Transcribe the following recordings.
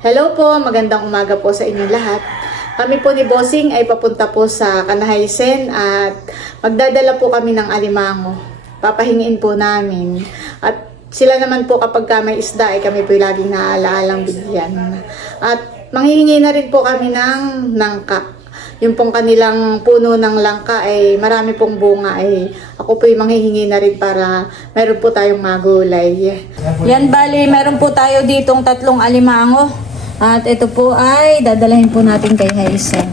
Hello po, magandang umaga po sa inyong lahat. Kami po ni Bossing ay papunta po sa Kanahaysen at magdadala po kami ng alimango. Papahingiin po namin. At sila naman po kapag ka may isda ay kami po laging naaalaalang bigyan. At manghihingi na rin po kami ng nangka. Yung pong kanilang puno ng langka ay marami pong bunga ay ako po yung manghihingi na rin para meron po tayong magulay. Yan bali, meron po tayo ditong tatlong alimango. At ito po ay dadalahin po natin kay Haisen.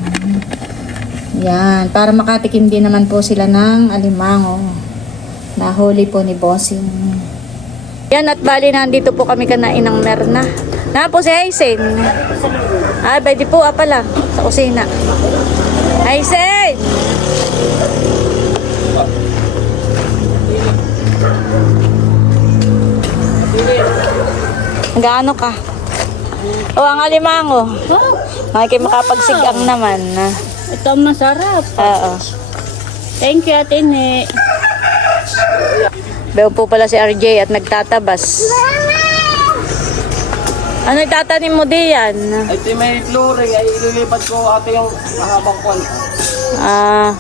Yan, para makatikim din naman po sila ng alimango. Nahuli po ni Bossing. Yan at bali nandito po kami kanain ng Merna. Na po si Haisen. Ay, pwede po ah pala sa kusina. Haisen! Gaano ka? O, ang alimango. Makikip makapagsigang naman. Ito masarap. Oo. Thank you, Ate Ne. Beho po pala si RJ at nagtatabas. Ano itatanim mo diyan? Ito may flooring. Ay, ililipat ko ate yung mahabang kwan. Ah,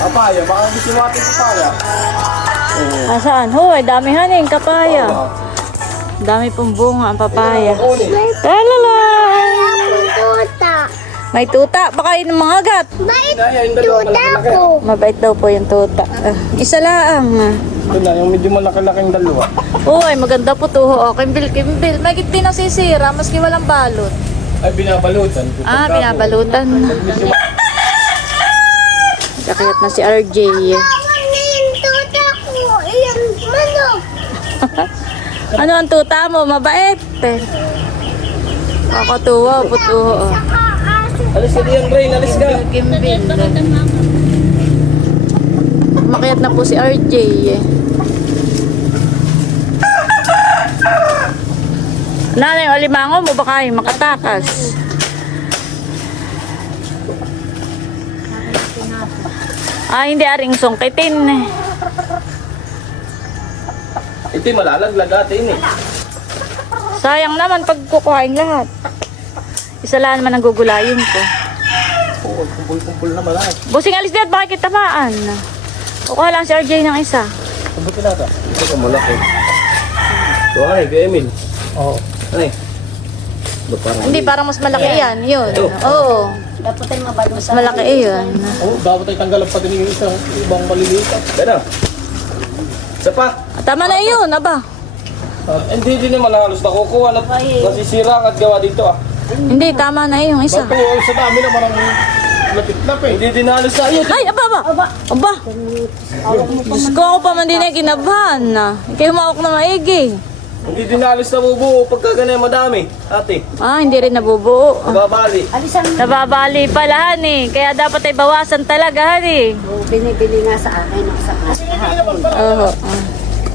Papaya. Baka gusto mo ate papaya. asaan? Hoy, dami haning kapaya. Dami pong bunga ang papaya. Talala! May tuta, baka yun mga gat. Kaya yung dalawa malaki-laki. Mabait daw po yung tuta. Ah, isa lang. Ito na, yung medyo malaki-laking dalawa. Uy, maganda po to. Oh, kimbil, kimbil. May din ang sisira, maski walang balot. Ay, binabalutan. Ah, binabalutan. Kakayat na si RJ. Ano ang tuta mo? Mabait. Eh. Kakatuwa, puto. Oh. Alis ka diyan, Rain. Alis ka. Makayat na po si RJ. eh. Nanay, alimango mo ba kayo makatakas? Ah, hindi aring songkitin. eh. Ito malalaglag ate ini. Sayang naman pag kukuhain lahat. Isa lang naman ang gugulayin ko. Oo, kumpul-kumpul naman ah. Busing alis dito, bakit kitamaan? Kukuha lang si RJ ng isa. Sabutin natin. Ito ka malaki. Ito ay, kay Emil. Oo. Ano eh? Ito parang... Hindi, parang mas malaki yan. Yun. Ito. Oo. Mas malaki yun. Oo, dapat ay tanggalan pa din yung isang ibang maliliit. Gana. Isa pa. Ah, Tama na yun, aba. Ah, hindi din naman halos nakukuha at nasisira at gawa dito ah. Hindi, tama na yung isa. Bato, sa dami naman ang lapit-lap eh. Hindi din halos sa iyo. Ay, aba, aba. Aba. Diyos ko, ako pa man din ay kinabahan na. Ikaw humawak na maigi. Hindi din halos nabubuo pagka ganyan madami. Ate, Ah, hindi rin nabubuo. babali. Nababali pala, hani. Kaya dapat ay bawasan talaga, hani. Binibili nga sa akin ng sa Oo.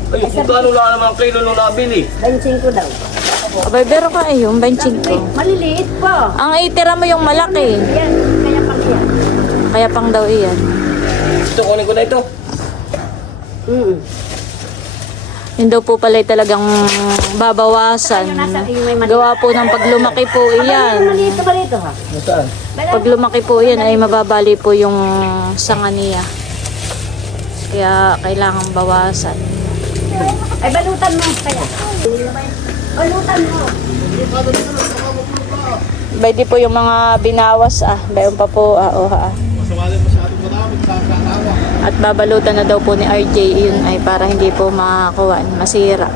Ay, kung gaano lang naman ang kilo nung nabili. Benching ko daw. Abay, pero ka eh, yung benching ko. Maliliit po. Ang itira mo yung malaki. Yan, kaya pang yan. Kaya pang daw iyan. Ito, kunin ko na ito. Mm. Yun daw po pala ay talagang babawasan. Gawa po ng paglumaki po iyan. Ba rito ha? Pag lumaki po yan ay mababali po yung sanga niya. Kaya kailangan bawasan. Ay, balutan mo. Kaya. Balutan mo. Bay di po yung mga binawas ah. Bayon pa po ah. Oh, ah. At babalutan na daw po ni RJ yun ay para hindi po makakuha, masira.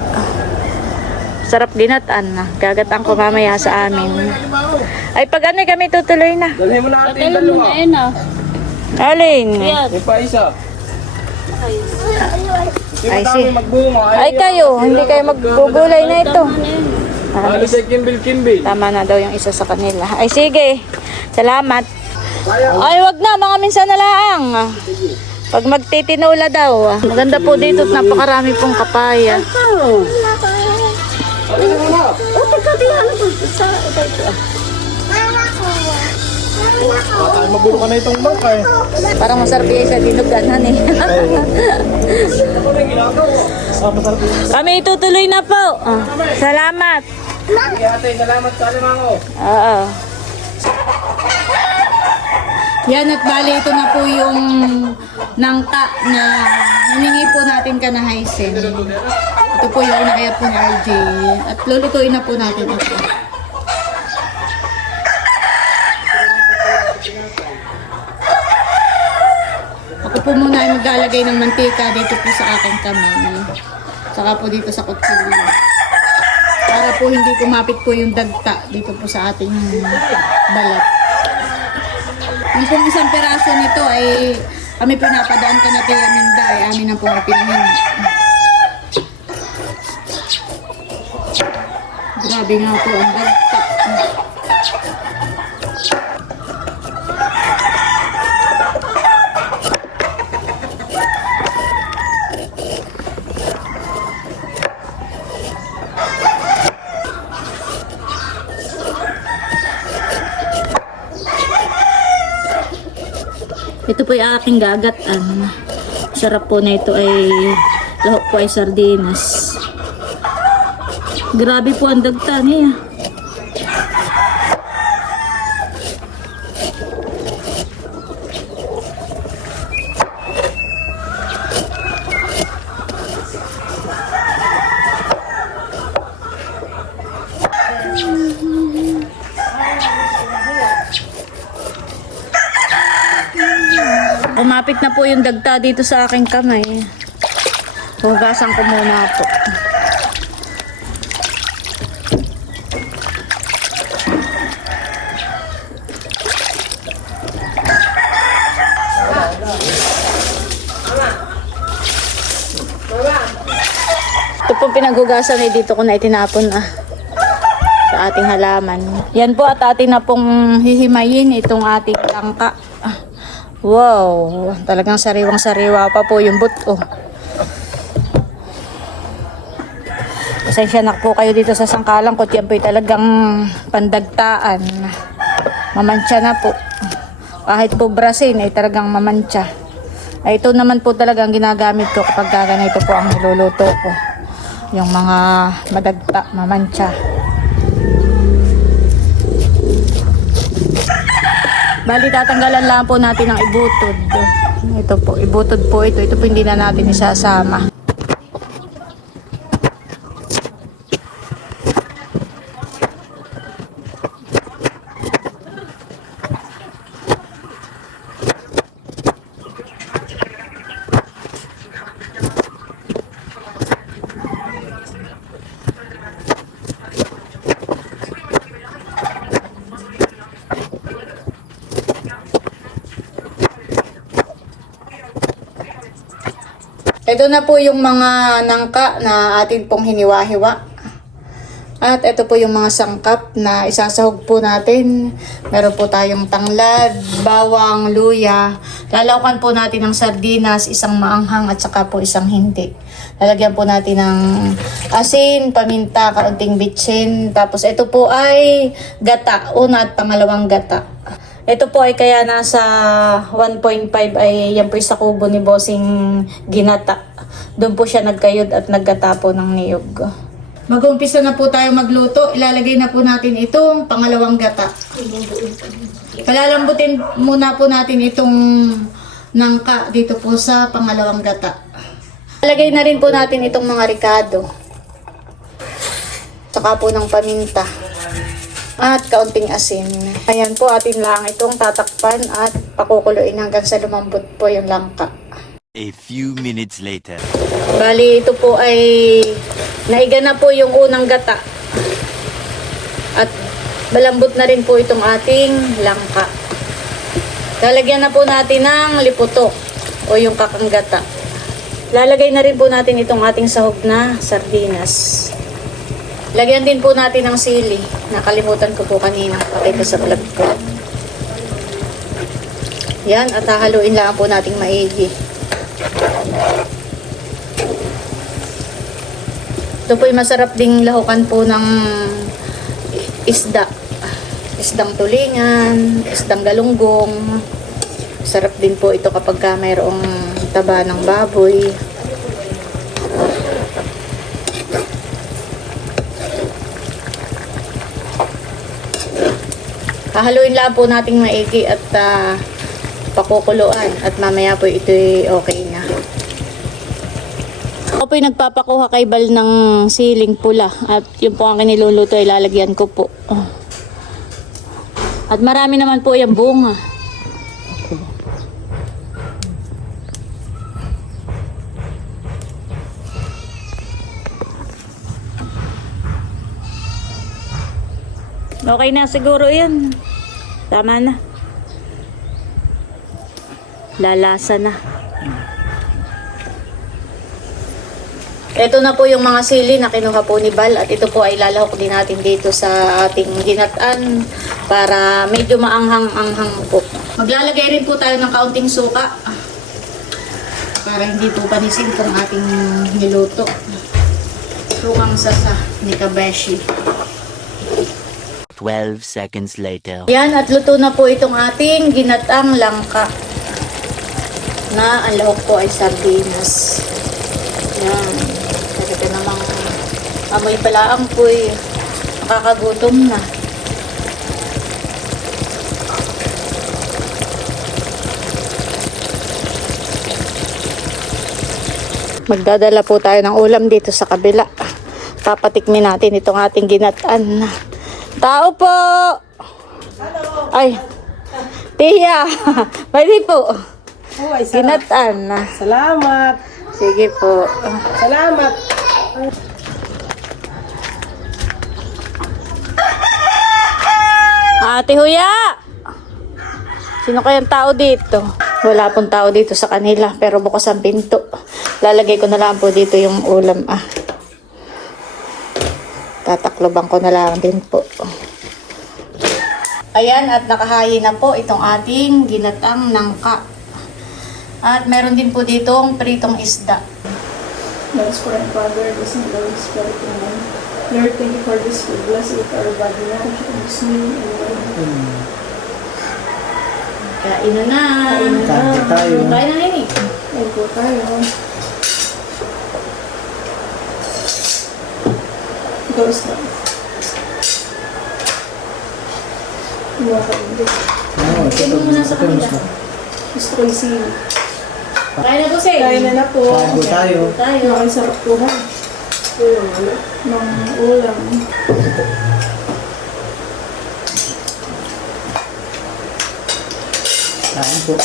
Sarap dinataan na. Gagataan ko mamaya sa amin. Ay pag ano kami tutuloy na. Dalhin mo na ate yung dalawa. Ayun ah. Alin? May pa isa. Ay, mo si-. Ay kayo, hindi kayo maggugulay na ito. Ah, Halos ay kimbil-kimbil. Tama na daw yung isa sa kanila. Ay sige. Salamat. Ay wag na, mga minsan na lang. Pag magtitinula daw. ah. Maganda po dito at napakarami pong kapaya. Oh. Ano na muna? Oh, teka, di ano to? Sa, ito, ito. ah. Bata ay mabulo ka na itong bangka eh. Parang masarap yan sa dinuganan eh. Kami tutuloy na po. Ah, salamat. Ate, salamat sa alimango. Oo. Yan at bali ito na po yung nangka na hiningi po natin ka na Hysen. Ito po yung inakayat po ni RJ. At lulutuin na po natin ito. Ako po muna ay maglalagay ng mantika dito po sa aking kamay. Saka po dito sa kutsilyo. Para po hindi kumapit po yung dagta dito po sa ating balat. Yung isang peraso nito ay kami pinapadaan ka na kay Aminda ay amin na pong pinahingi. Grabe nga po ang dagta. Ito po yung aking gagatan. Sarap po na ito ay lahok po ay sardinas. Grabe po ang dagta niya. Umapit na po yung dagta dito sa aking kamay. Hugasan ko muna po. Ito po pinaghugasan ay dito ko na itinapon ah sa ating halaman. Yan po at atin na pong hihimayin itong ating langka. Wow, talagang sariwang sariwa pa po yung buto. Pasensya na po kayo dito sa sangkalang ko. Yan po talagang pandagtaan. Mamantsa na po. Kahit po brasin ay talagang mamantsa. Ay, ito naman po talagang ginagamit ko kapag ganito po ang niluluto ko. Yung mga madagta, mamantsa. Bali, tatanggalan lang po natin ang ibutod. Ito po, ibutod po ito. Ito po hindi na natin isasama. Ito na po yung mga nangka na atin pong hiniwa-hiwa. At ito po yung mga sangkap na isasahog po natin. Meron po tayong tanglad, bawang, luya. Lalaukan po natin ng sardinas, isang maanghang at saka po isang hindi. Lalagyan po natin ng asin, paminta, kaunting bitsin. Tapos ito po ay gata, una at pangalawang gata. Ito po ay kaya nasa 1.5 ay yan po sa kubo ni Bossing Ginata. Doon po siya nagkayod at naggata po ng niyog. Mag-umpisa na po tayo magluto. Ilalagay na po natin itong pangalawang gata. Palalambutin muna po natin itong nangka dito po sa pangalawang gata. Ilalagay na rin po natin itong mga ricado. Saka po ng paminta at kaunting asin. Ayan po, atin lang itong tatakpan at pakukuluin hanggang sa lumambot po yung langka. A few minutes later. Bali, ito po ay naiga na po yung unang gata. At malambot na rin po itong ating langka. Lalagyan na po natin ng liputok o yung kakanggata. Lalagay na rin po natin itong ating sahog na sardinas. Lagyan din po natin ng sili. Nakalimutan ko po kanina pakita sa vlog ko. Yan, at hahaluin lang po nating maigi. Ito po masarap ding lahukan po ng isda. Isdang tulingan, isdang galunggong. Sarap din po ito kapag ka mayroong taba ng baboy. Hahaluin lang po nating maigi at ah, pakukuluan at mamaya po ito okay na. Ako po nagpapakuha kay Bal ng siling pula at yun po ang kiniluluto ay lalagyan ko po. At marami naman po yung bunga. Okay na siguro yan. Tama na. Lalasa na. Ito na po yung mga sili na kinuha po ni Bal at ito po ay lalahok din natin dito sa ating ginatan para medyo maanghang-anghang po. Maglalagay rin po tayo ng kaunting suka para hindi po panisin itong ating niluto. Sukang sasa ni Kabeshi. 12 seconds later. Yan, at luto na po itong ating ginatang langka. Na ang lahok po ay sardinas. Yan. Talaga namang amoy pala ang puy. Nakakagutom na. Magdadala po tayo ng ulam dito sa kabila. Papatikmin natin itong ating ginatan. Tao po! Ay, Tia, pwede po. Oh, ay, sala- Ginatan. salamat. Sige po. Salamat. Ate Huya! Sino kayang tao dito? Wala pong tao dito sa kanila, pero bukas ang pinto. Lalagay ko na lang po dito yung ulam ah. Tatakloban ko na lang din po. Ayan, at nakahayi na po itong ating ginatang nangka. At meron din po ditong pritong isda. Thanks for our Father, this and Lord Spirit, Amen. Lord, thank you for this food. Bless it our body now. In Jesus' name, Amen. Kain na na. Kain na. Kain na nini. Ayun po tayo. Ghost na. Kumakain din. Sino muna sa kanila? Gusto ko yung sili. Kain na po, Sir. Kain na na po. Tayo tayo. Tayo. Nakasarap po ha. Ng ulam. Kain po.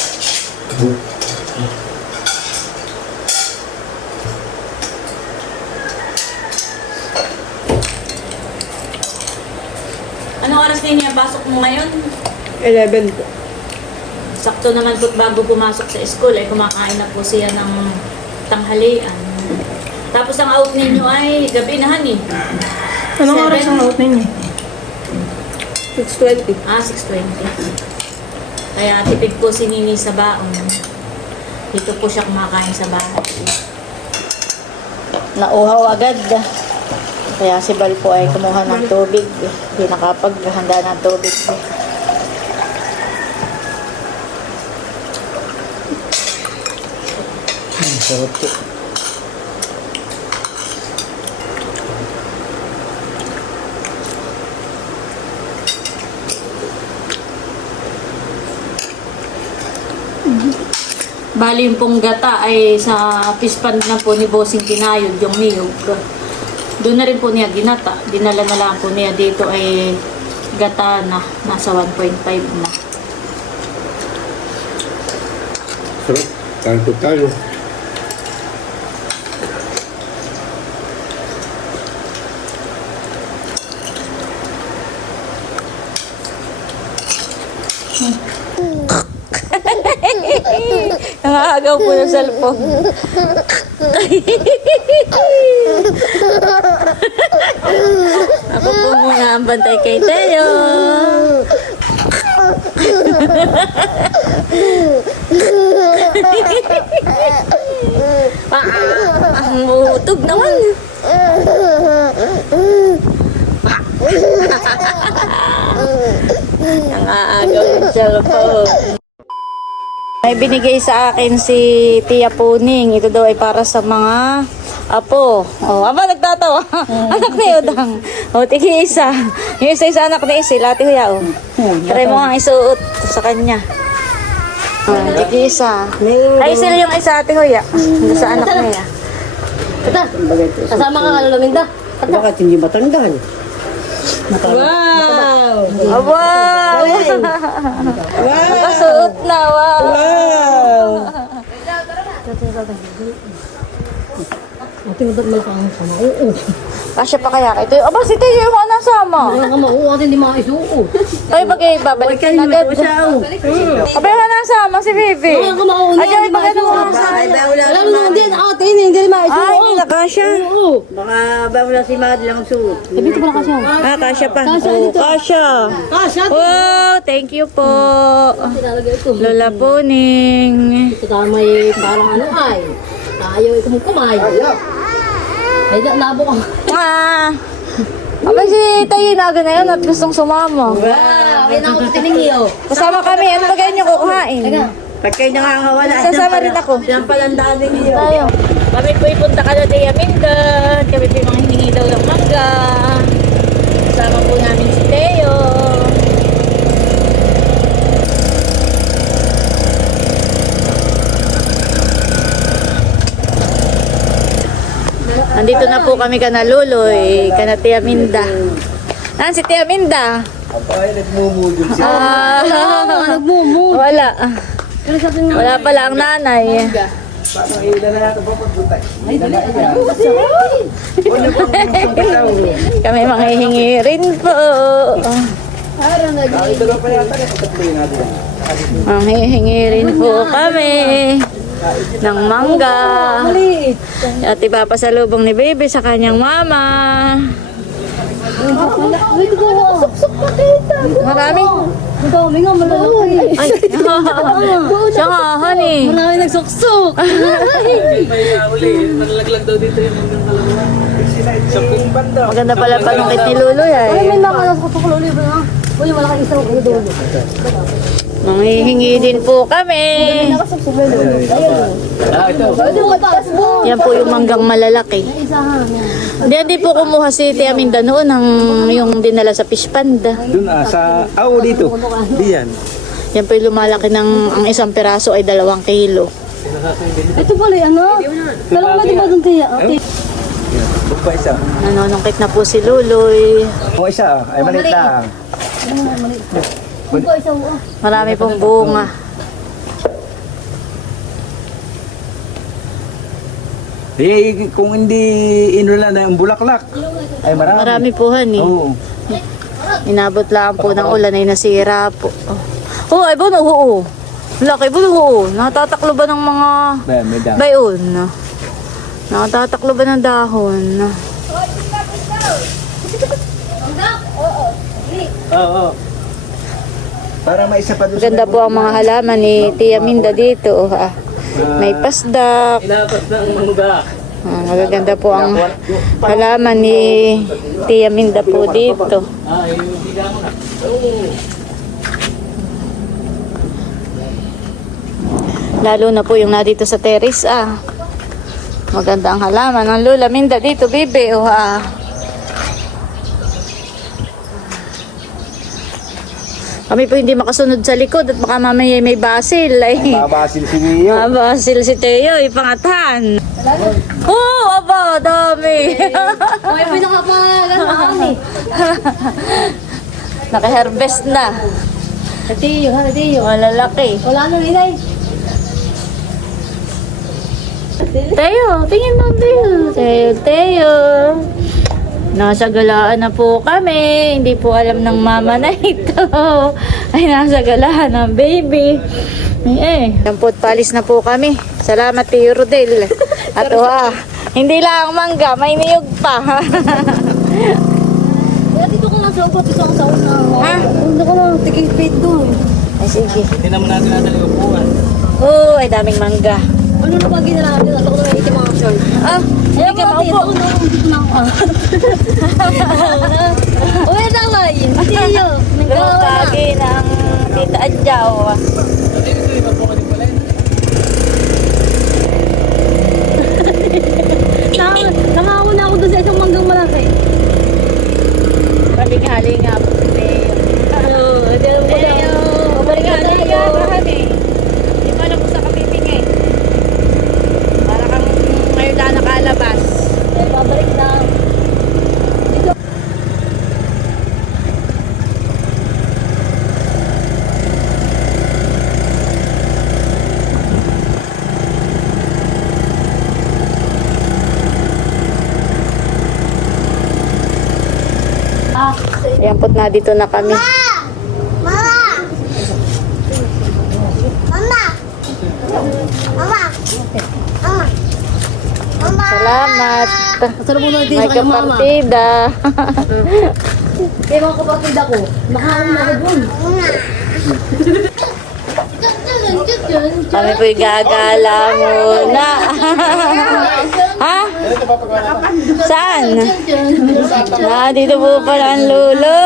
Anong oras din niya pasok mo ngayon? 11 po. Sakto naman po bago pumasok sa school ay kumakain na po siya ng tanghalian. Tapos ang out ninyo ay gabi na hani. Anong Seven? oras ang out ninyo? 6.20. Ah, 6.20. Kaya tipid po si Nini sa baon. Dito po siya kumakain sa bahay. Nauhaw agad. Kaya si Bal po ay kumuha ng tubig. Hindi nakapaghanda ng tubig. Hmm, sarap po. Bali yung pong gata ay sa pispan na po ni Bossing Kinayod, yung niyog. Doon na rin po niya ginata. Dinala na lang po niya dito ay gata na. Nasa 1.5 na. Sarap. Kain tayo. Nangagaw po ng cellphone. Ako po muna ang bantay kay Teo. ah, ang utog naman. Nangaagaw ng cellphone. May binigay sa akin si Tia Puning. Ito daw ay para sa mga apo. Oh, aba nagtatawa. anak ni Udang. O, tigi isa. Yung isa isa anak ni Isi. Lati huya, oh. Try mo nga isuot sa kanya. Ah, tiki isa. Ay, sila yung isa ate Hoya. Doon sa anak niya. Ito, kasama ka kalalaminda. Bakit hindi matandaan? Wow! Wow! Nakasuot na, wow! Wow! Ate, ba't may pang sama? Oo. Kasya pa kaya ito. Aba, si Teo yung mga nasama. Wala ka mauo, ate, hindi makasuo. Ay, bagay, babalik ka na agad. Aba, yung mga nasama si Bibi. Wala ka mauo. Ay, ay, bagay yung mga nasama. Alam mo naman din, ate, hindi, hindi makasuo. Ay, hindi na kasya. Oo. Baka ba wala si Mad lang suot? Sabi ko pala kasi. Ah, kasya pa. Oh, kasya. Kasha, Wow, thank you po. tinalagay ko. Lola Puning. Ito tayo may parang ano ay. Tayo kumkumay. Ay, na- nabo ka. Ah. Aba, si Tayo na na yan at gustong sumama. Wow, yan ako tiningi, oh. Kasama kami. Ano ba ganyan yung kukuhain? Pag kayo nakakawala, Sasama rin ako. Yan palang daanin niyo. Tayo. Kami po ipunta ka na Tia Mindan. Kami po yung mga hiningi daw ng mangga. Kasama po namin si Teo. Andito na po kami kana Luloy, kana Tia Minda. Nan si Tia Minda? Abay, nagmumudol siya. Ah, wala. Wala pala ang nanay. Paano ilan na natin papagbutay? Kami manghihingi rin po. Ito daw pa yata, kapatid natin. Manghihingi rin po kami ng mangga. At ipapasalubong ni baby sa kanyang mama. Suksok pa kita. Marami. Ang dami nga, malalaki. Ay, siya nga, honey. Marami nagsuksok. Maganda pala panungkit ni Luloy Ay, ay. may mga nagsuksok lolo ba na? Uy, malaki isang ulo. Manghihingi din po kami. Ah, ito. Yan po yung manggang malalaki. Hindi, hindi po kumuha si Tia Minda noon ng yung dinala sa fish panda. Doon ah, sa... Ah, oh, dito. Diyan. Yan po yung lumalaki ng ang isang piraso ay dalawang kilo. Ito pala, ano? Talang natin ba doon tiya? Okay. Huwag pa isa. Nanonongkit na po si Luloy. O isa, ay maliit lang. Uo. Marami pong bunga. Eh, kung hindi inula na yung bulaklak, ay marami. Marami po hani. Oo. Inabot lang po ng ulan ay nasira po. Oh, ay buno, oo. Laki buno, oo. Natataklo ba ng mga Ba, may dami. bayon? Natataklo ba ng dahon? Oo, oo. Para may isa pa doon Maganda po ang mga halaman ni Tia Minda dito. Ah, may pasdak. Ilapas na ang mangga. Ah, magaganda po ang halaman ni Tia Minda po dito. Ah, na. Lalo na po yung narito sa terrace ah. Maganda ang halaman ng Lola Minda dito, bibi. Oh, ah. Kami po hindi makasunod sa likod at baka mamaya may basil. Ay. Babasil si Neo. Ah, basil si Teo, ipangatan. Oo, aba, dami. Ay, pinakapagaan eh. Naka-harvest na. Sa tiyo, ha, tiyo. Malalaki. Wala na inay. Teo, tingin mo Teo. Teo, Teo. Nasa galaan na po kami. Hindi po alam ng mama na ito. Ay, nasa galaan ng baby. Eh, Dampot palis na po kami. Salamat, Tio Rodel. At ah, hindi lang mangga, may niyog pa. Kaya dito ko lang sa upat, isang sa una. Ha? Dito ko lang, tiging pit doon. Ay, sige. Hindi naman natin natin yung upuan. Oo, ay daming mangga. Ano na ba ginawa natin? At ako na itim mga action. Ah, hindi ka maupo. Dito na ako. Uy, damay! Tiyo! Nagawa na. Lagi ng tita Adjaw. Nakawa na ako doon sa isang manggang malaki. Sabi nga, hali nga po si Teo. Oo, di na dito na kami. Salamat. Kasal mo na May dito kay mama. kapartida. Kaya mga kapatid ako, makain na ako dun. Kami po'y gagala muna. Saan? Na, dito po pala ang lulo.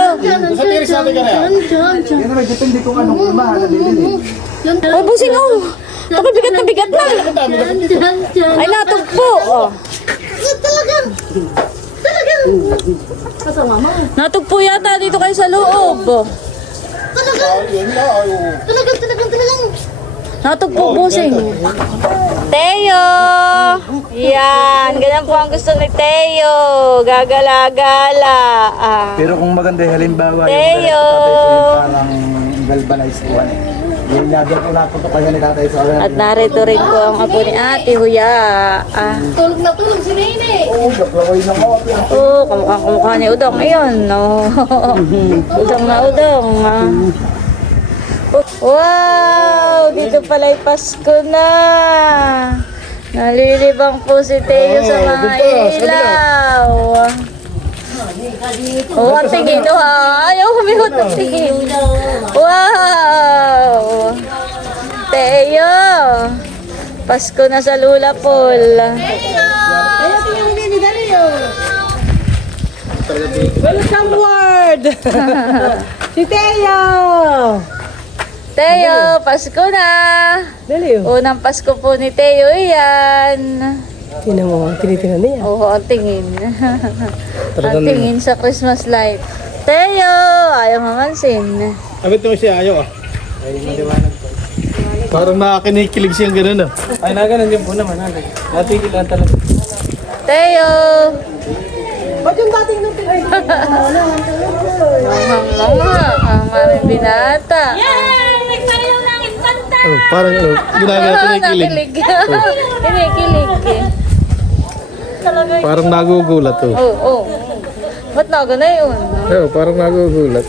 Oh, busing oh. Ako bigat na bigat na. Ay, natugpo. Oh. Natugpo yata dito kayo sa loob. Oh. Natugpo busing. Teo! Yan, ganyan po ang gusto ni Teo. Gagala-gala. Ah. Pero kung maganda yung halimbawa, Teo! yung parang galvanized one. Yung lagyan ko napunto kaya ni tatay sa At narito rin po ang apo ni Ate Huya. Ah. Tulog na tulog si Nene. Oo, kamukha kamukha ni Udong. Ayun, no. udong na Udong. Ah. Wow! Dito pala'y Pasko na. Nalilibang po si Teo sa mga ilaw. Oh, ang tingin. Oh, ah. ayaw humihot ang tingin. Wow! Teo! Pasko na sa Lula Pool. Welcome word! si Teo! Teo, Pasko na! Dali yun. Unang Pasko po ni Teo yan. Tinan mo, tinitingnan niya. Oo, ang tingin. ang tingin sa Christmas light. Teo, ayaw mamansin. Abit mo siya, ayaw ah. Parang nakakinikilig siyang gano'n ah. Ay, na ganun din po naman. Natigil lang talaga. Teo! Ba't yung dating nung pinay? Mga mga, ang aming binata. Oh, parang ano, ginagawa kinikilig. Nakilig. Kinikilig. eh. Parang nagugulat oh. Oo, oo. Ba't na na yun? Oo, parang nagugulat.